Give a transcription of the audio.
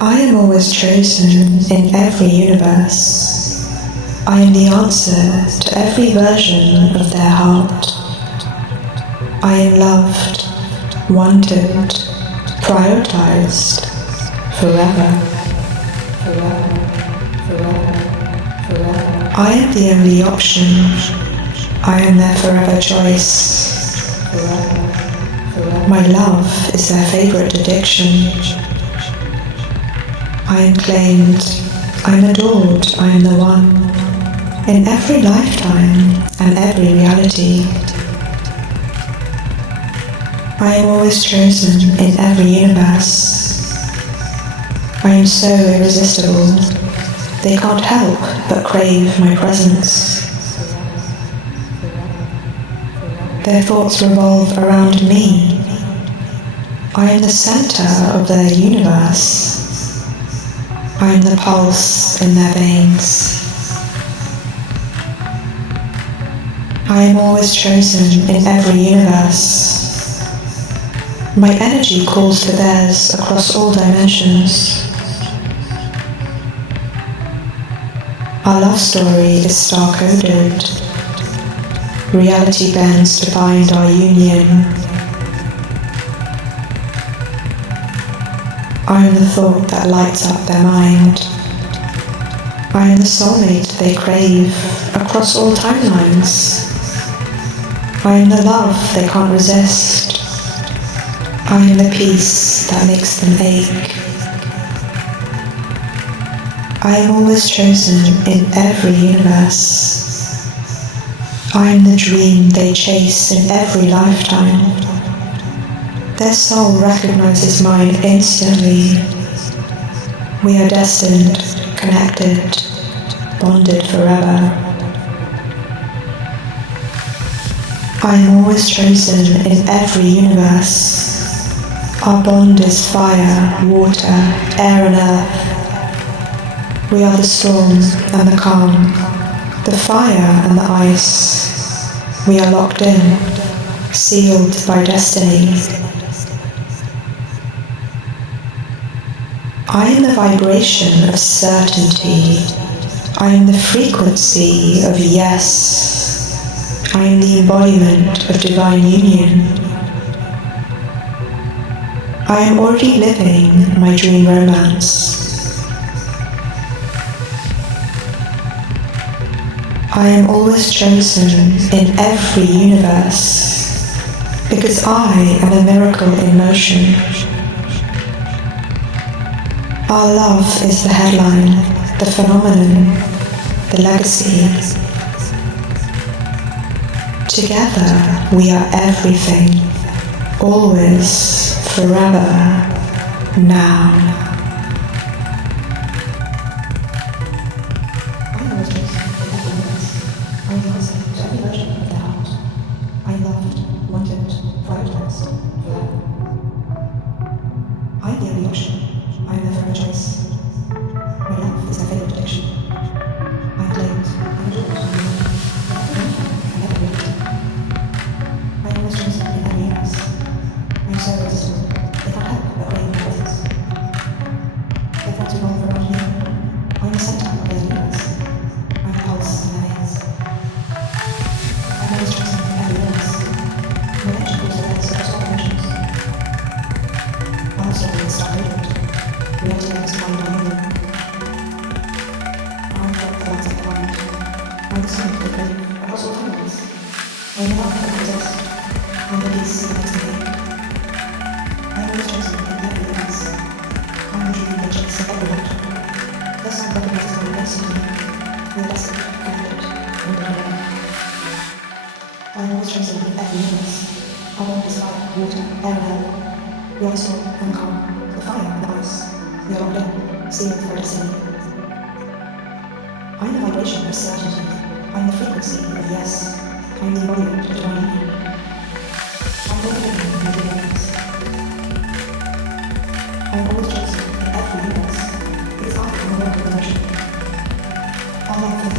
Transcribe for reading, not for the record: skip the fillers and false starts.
I am always chosen in every universe. I am the answer to every version of their heart. I am loved, wanted, prioritized, forever. I am the only option. I am their forever choice. My love is their favorite addiction. I am claimed, I am adored, I am the one, in every lifetime and every reality. I am always chosen in every universe. I am so irresistible, they can't help but crave my presence. Their thoughts revolve around me. I am the center of their universe. I am the pulse in their veins. I am always chosen in every universe. My energy calls to theirs across all dimensions. Our love story is star-coded. Reality bends to bind our union. I am the thought that lights up their mind. I am the soulmate they crave across all timelines. I am the love they can't resist. I am the peace that makes them ache. I am always chosen in every universe. I am the dream they chase in every lifetime. Their soul recognizes mine instantly. We are destined, connected, bonded forever. I am always chosen in every universe. Our bond is fire, water, air and earth. We are the storm and the calm, the fire and the ice. We are locked in, sealed by destiny. I am the vibration of certainty. I am the frequency of yes. I am the embodiment of divine union. I am already living my dream romance. I am always chosen in every universe because I am a miracle in motion. Our love is the headline, the phenomenon, the legacy. Together we are everything, always, forever, now. I am always chosen in every universe. I am the answer to every version of their heart. I am loved, wanted, prioritized, forever. I am the only option. I am their forever choice. My love is their favorite addiction. I am claimed, I am adored, I never reacted. I am always chosen in every universe. I am so irresistible, they can't help but crave my presence. Their thoughts revolve around me. I am the center of their universe. I am the pulse in their veins. I am always chosen in every universe. My energy calls to theirs across all dimensions. Our love story is star-coded. Reality bends to bind our union. I am the thought that lights up the mind. I am the sun they crave across all timelines. I am the love that possess. I am the peace that makes them ache. I am always chosen in every universe. I am the dream they chase in every lifetime. Their soul recognizes mine instantly. We are destined, connected, bonded forever. I am always chosen in every universe. Our bond is fire, water, air and earth. We are the storm and the calm, the fire and the ice. We are locked in, sealed by destiny. I am the vibration of certainty. I am the frequency of yes. I am the embodiment of divine union. I am already living my dream romance. I am always chosen in every universe because I am a miracle in motion. Our love is